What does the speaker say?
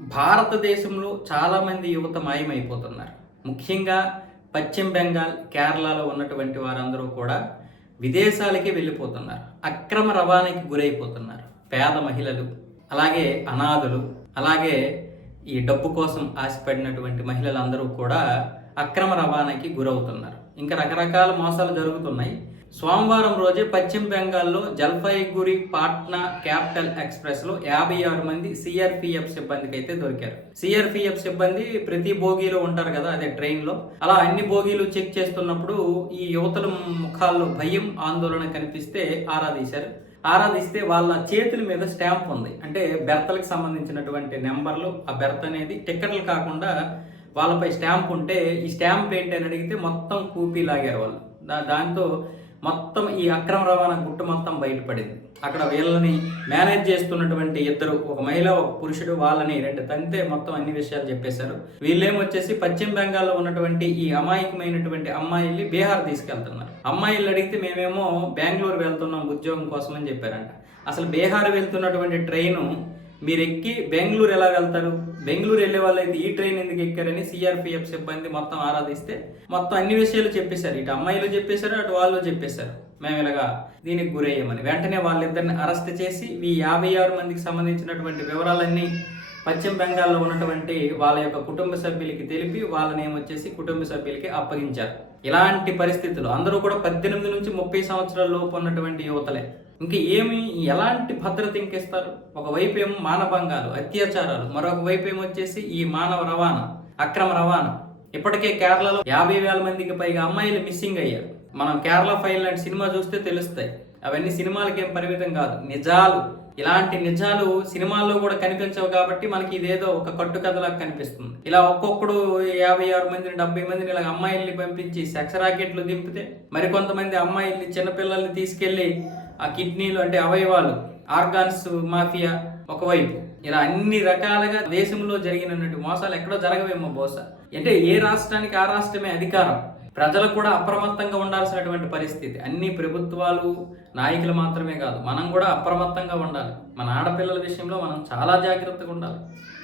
భారతదేశంలో చాలామంది యువత మాయమైపోతున్నారు. ముఖ్యంగా పశ్చిమ బెంగాల్ కేరళలో ఉన్నటువంటి వారందరూ కూడా విదేశాలకి వెళ్ళిపోతున్నారు. అక్రమ రవాణాకి గురైపోతున్నారు. పేద మహిళలు అలాగే అనాథులు అలాగే ఈ డబ్బు కోసం ఆశపడినటువంటి మహిళలందరూ కూడా అక్రమ రవాణాకి గురవుతున్నారు. ఇంకా రకరకాల మోసాలు జరుగుతున్నాయి. సోమవారం రోజే పశ్చిమ బెంగాల్లో జల్పైగురి పాట్నా క్యాపిటల్ ఎక్స్ప్రెస్లో యాభై ఆరు మంది సిఆర్పిఎఫ్ సిబ్బందికి అయితే దొరికారు. సిఆర్పిఎఫ్ సిబ్బంది ప్రతి బోగీలో ఉంటారు కదా అదే ట్రైన్లో. అలా అన్ని బోగీలు చెక్ చేస్తున్నప్పుడు ఈ యువతల ముఖాల్లో భయం ఆందోళన కనిపిస్తే ఆరా తీశారు. ఆరాధిస్తే వాళ్ళ చేతుల మీద స్టాంప్ ఉంది. అంటే బెర్తలకు సంబంధించినటువంటి నెంబర్లు ఆ బెర్త్ అనేది టికెట్లు కాకుండా వాళ్ళపై స్టాంప్ ఉంటే ఈ స్టాంప్ ఏంటి అని అడిగితే మొత్తం కూపీ లాగారు వాళ్ళు. దాంతో మొత్తం ఈ అక్రమ రవాణా గుట్టు మొత్తం బయటపడింది. అక్కడ వీళ్ళని మేనేజ్ చేస్తున్నటువంటి ఇద్దరు ఒక మహిళ ఒక పురుషుడు వాళ్ళని రెండు తంతే మొత్తం అన్ని విషయాలు చెప్పేశారు. వీళ్ళేమొచ్చేసి పశ్చిమ బెంగాల్లో ఉన్నటువంటి ఈ అమాయకమైనటువంటి అమ్మాయిల్ని బీహార్ తీసుకెళ్తున్నారు. అమ్మాయిలు అడిగితే మేమేమో బెంగళూరు వెళ్తున్నాం ఉద్యోగం కోసం అని చెప్పారంట. అసలు బీహార్ వెళ్తున్నటువంటి ట్రైను మీరు ఎక్కి బెంగళూరు ఎలా వెళ్తారు? బెంగళూరు వెళ్ళే వాళ్ళు అయితే ఈ ట్రైన్ ఎందుకు ఎక్కారని సిఆర్పిఎఫ్ సిబ్బంది మొత్తం ఆరాధిస్తే మొత్తం అన్ని విషయాలు చెప్పేశారు. ఇటు అమ్మాయిలు చెప్పేశారు అటు వాళ్ళు చెప్పేశారు. మేము ఇలాగా దీనికి గురయ్యామని. వెంటనే వాళ్ళిద్దరిని అరెస్ట్ చేసి ఈ యాభై ఆరు మందికి సంబంధించినటువంటి వివరాలన్నీ పశ్చిమ బెంగాల్లో ఉన్నటువంటి వాళ్ళ యొక్క కుటుంబ సభ్యులకి తెలిపి వాళ్ళని ఏమొచ్చేసి కుటుంబ సభ్యులకి అప్పగించారు. ఇలాంటి పరిస్థితులు అందరూ కూడా పద్దెనిమిది నుంచి ముప్పై సంవత్సరాల లోపు ఉన్నటువంటి యువతలే. ఇంకా ఏమి ఎలాంటి భద్రత ఇంకిస్తారు? ఒకవైపు ఏమో మానభంగాలు అత్యాచారాలు మరొక వైపు ఏమొచ్చేసి ఈ మానవ రవాణా అక్రమ రవాణా. ఇప్పటికే కేరళలో యాభై వేల మందికి పైగా అమ్మాయిలు మిస్సింగ్ అయ్యారు. మనం కేరళ ఫైల్ లాంటి సినిమా చూస్తే తెలుస్తాయి. అవన్నీ సినిమాలకేం పరిమితం కాదు. నిజాలు. ఇలాంటి నిజాలు సినిమాల్లో కూడా కనిపించవు కాబట్టి మనకి ఇదేదో ఒక కట్టుకథలాగా కనిపిస్తుంది. ఇలా ఒక్కొక్కడు యాభై ఆరు మందిని డెబ్బై మందిని ఇలా అమ్మాయిల్ని పంపించి సెక్స్ రాకెట్లు దింపితే మరికొంతమంది అమ్మాయిల్ని చిన్నపిల్లల్ని తీసుకెళ్ళి ఆ కిడ్నీలు అంటే అవయవాలు ఆర్గాన్స్ మాఫియా ఒకవైపు. ఇలా అన్ని రకాలుగా దేశంలో జరిగినటువంటి మోసాలు ఎక్కడో జరగవేమో బహుశా. అంటే ఏ రాష్ట్రానికి ఆ రాష్ట్రమే అధికారం. ప్రజలు కూడా అప్రమత్తంగా ఉండాల్సినటువంటి పరిస్థితి. అన్ని ప్రభుత్వాలు నాయకులు మాత్రమే కాదు మనం కూడా అప్రమత్తంగా ఉండాలి. మన ఆడపిల్లల విషయంలో మనం చాలా జాగ్రత్తగా ఉండాలి.